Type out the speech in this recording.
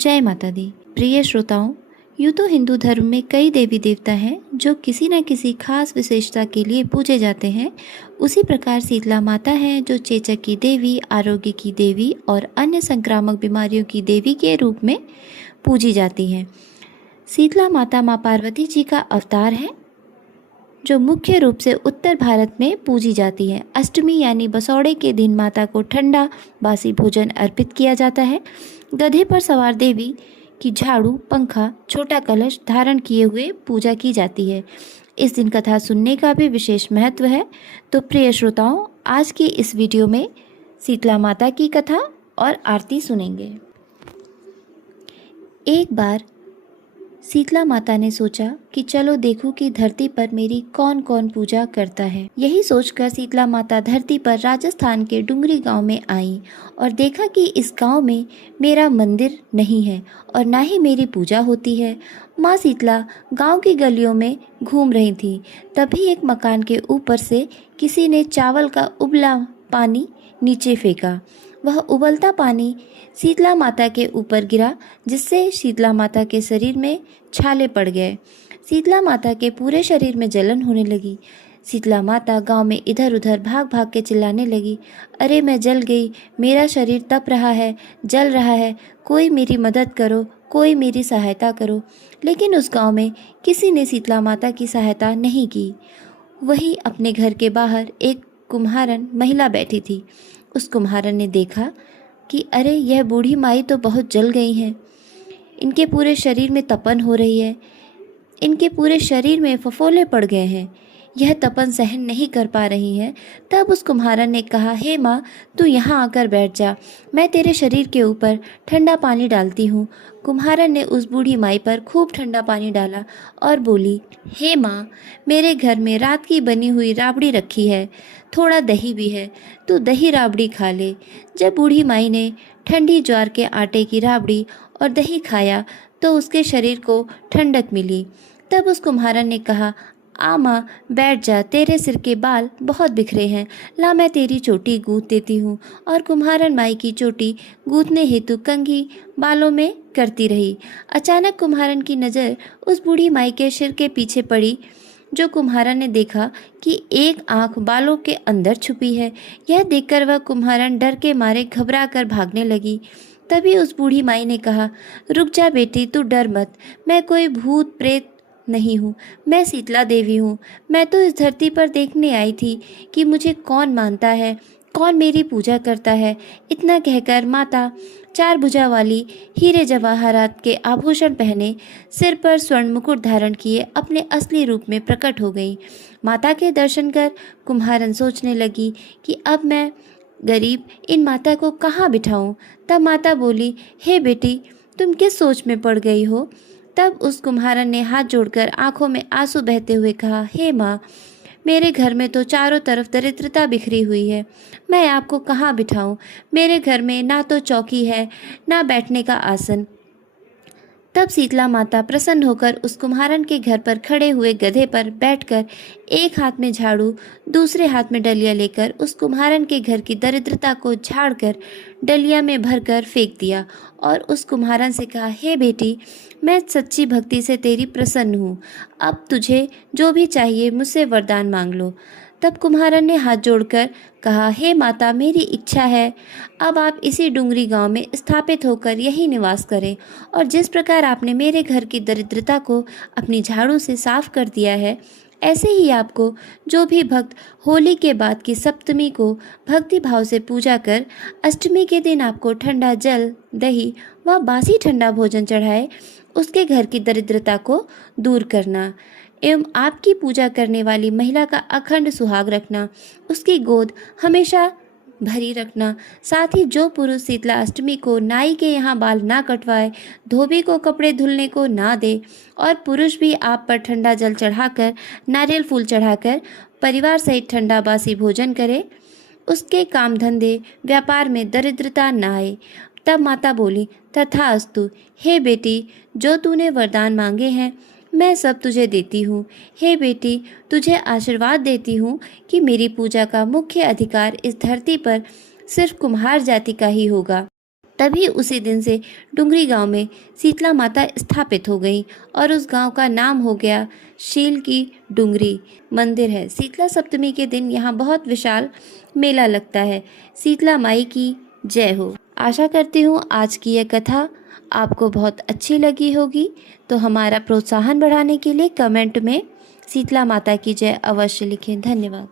जय माता दी। प्रिय श्रोताओं, यूँ तो हिंदू धर्म में कई देवी देवता हैं जो किसी न किसी खास विशेषता के लिए पूजे जाते हैं। उसी प्रकार शीतला माता हैं जो चेचक की देवी, आरोग्य की देवी और अन्य संक्रामक बीमारियों की देवी के रूप में पूजी जाती हैं। शीतला माता माँ पार्वती जी का अवतार है जो मुख्य रूप से उत्तर भारत में पूजी जाती है। अष्टमी यानी बसौड़े के दिन माता को ठंडा बासी भोजन अर्पित किया जाता है। गधे पर सवार देवी की झाड़ू, पंखा, छोटा कलश धारण किए हुए पूजा की जाती है। इस दिन कथा सुनने का भी विशेष महत्व है। तो प्रिय श्रोताओं, आज की इस वीडियो में शीतला माता की कथा और आरती सुनेंगे। एक बार शीतला माता ने सोचा कि चलो देखूं कि धरती पर मेरी कौन कौन पूजा करता है। यही सोचकर शीतला माता धरती पर राजस्थान के डुंगरी गांव में आई और देखा कि इस गांव में मेरा मंदिर नहीं है और ना ही मेरी पूजा होती है। माँ शीतला गांव की गलियों में घूम रही थी। तभी एक मकान के ऊपर से किसी ने चावल का उबला पानी नीचे फेंका। वह उबलता पानी शीतला माता के ऊपर गिरा, जिससे शीतला माता के शरीर में छाले पड़ गए। शीतला माता के पूरे शरीर में जलन होने लगी। शीतला माता गांव में इधर उधर भाग भाग के चिल्लाने लगी, अरे मैं जल गई, मेरा शरीर तप रहा है, जल रहा है, कोई मेरी मदद करो, कोई मेरी सहायता करो। लेकिन उस गांव में किसी ने शीतला माता की सहायता नहीं की। वहीं अपने घर के बाहर एक कुम्हारन महिला बैठी थी। उस कुम्हारन ने देखा कि अरे यह बूढ़ी माई तो बहुत जल गई हैं, इनके पूरे शरीर में तपन हो रही है, इनके पूरे शरीर में फफोले पड़ गए हैं, यह तपन सहन नहीं कर पा रही हैं। तब उस कुम्हारन ने कहा, हे माँ, तू यहाँ आकर बैठ जा, मैं तेरे शरीर के ऊपर ठंडा पानी डालती हूँ। कुम्हारन ने उस बूढ़ी माई पर खूब ठंडा पानी डाला और बोली, हे माँ, मेरे घर में रात की बनी हुई राबड़ी रखी है, थोड़ा दही भी है, तू दही राबड़ी खा ले। जब बूढ़ी माई ने ठंडी ज्वार के आटे की राबड़ी और दही खाया तो उसके शरीर को ठंडक मिली। तब उस कुम्हारन ने कहा, आ माँ, बैठ जा, तेरे सिर के बाल बहुत बिखरे हैं, ला मैं तेरी चोटी गूंथ देती हूँ। और कुम्हारन माई की चोटी गूंथने हेतु कंघी बालों में करती रही। अचानक कुम्हारन की नज़र उस बूढ़ी माई के सिर के पीछे पड़ी, जो कुम्हारन ने देखा कि एक आंख बालों के अंदर छुपी है। यह देखकर वह कुम्हारन डर के मारे घबरा कर भागने लगी। तभी उस बूढ़ी माई ने कहा, रुक जा बेटी, तू डर मत, मैं कोई भूत प्रेत नहीं हूँ, मैं शीतला देवी हूँ। मैं तो इस धरती पर देखने आई थी कि मुझे कौन मानता है, कौन मेरी पूजा करता है। इतना कहकर माता चार भुजा वाली हीरे जवाहरात के आभूषण पहने, सिर पर स्वर्ण मुकुट धारण किए अपने असली रूप में प्रकट हो गई। माता के दर्शन कर कुम्हारन सोचने लगी कि अब मैं गरीब इन माता को कहाँ बिठाऊं। तब माता बोली, हे बेटी, तुम किस सोच में पड़ गई हो। तब उस कुम्हारन ने हाथ जोड़कर आंखों में आंसू बहते हुए कहा, हे माँ, मेरे घर में तो चारों तरफ दरिद्रता बिखरी हुई है, मैं आपको कहाँ बिठाऊं। मेरे घर में ना तो चौकी है, ना बैठने का आसन। तब शीतला माता प्रसन्न होकर उस कुम्हारन के घर पर खड़े हुए गधे पर बैठकर एक हाथ में झाड़ू, दूसरे हाथ में डलिया लेकर उस कुम्हारन के घर की दरिद्रता को झाड़कर डलिया में भरकर फेंक दिया और उस कुम्हारन से कहा, हे बेटी, मैं सच्ची भक्ति से तेरी प्रसन्न हूँ, अब तुझे जो भी चाहिए मुझसे वरदान मांग लो। तब कुम्हारन ने हाथ जोड़कर कहा, हे माता, मेरी इच्छा है अब आप इसी डुंगरी गांव में स्थापित होकर यही निवास करें और जिस प्रकार आपने मेरे घर की दरिद्रता को अपनी झाड़ू से साफ कर दिया है, ऐसे ही आपको जो भी भक्त होली के बाद की सप्तमी को भक्ति भाव से पूजा कर अष्टमी के दिन आपको ठंडा जल, दही व बासी ठंडा भोजन चढ़ाए, उसके घर की दरिद्रता को दूर करना एवं आपकी पूजा करने वाली महिला का अखंड सुहाग रखना, उसकी गोद हमेशा भरी रखना। साथ ही जो पुरुष शीतला अष्टमी को नाई के यहाँ बाल ना कटवाए, धोबी को कपड़े धुलने को ना दे और पुरुष भी आप पर ठंडा जल चढ़ाकर, नारियल फूल चढ़ाकर परिवार सहित ठंडा बासी भोजन करे, उसके काम धंधे व्यापार में दरिद्रता ना आए। तब माता बोली, तथास्तु, हे बेटी, जो तूने वरदान मांगे हैं मैं सब तुझे देती हूँ। हे बेटी, तुझे आशीर्वाद देती हूँ कि मेरी पूजा का मुख्य अधिकार इस धरती पर सिर्फ कुम्हार जाति का ही होगा। तभी उसी दिन से डुंगरी गांव में शीतला माता स्थापित हो गई और उस गांव का नाम हो गया शील की डुंगरी मंदिर है। शीतला सप्तमी के दिन यहाँ बहुत विशाल मेला लगता है। शीतला माई की जय हो। आशा करती हूँ आज की यह कथा आपको बहुत अच्छी लगी होगी। तो हमारा प्रोत्साहन बढ़ाने के लिए कमेंट में शीतला माता की जय अवश्य लिखें। धन्यवाद।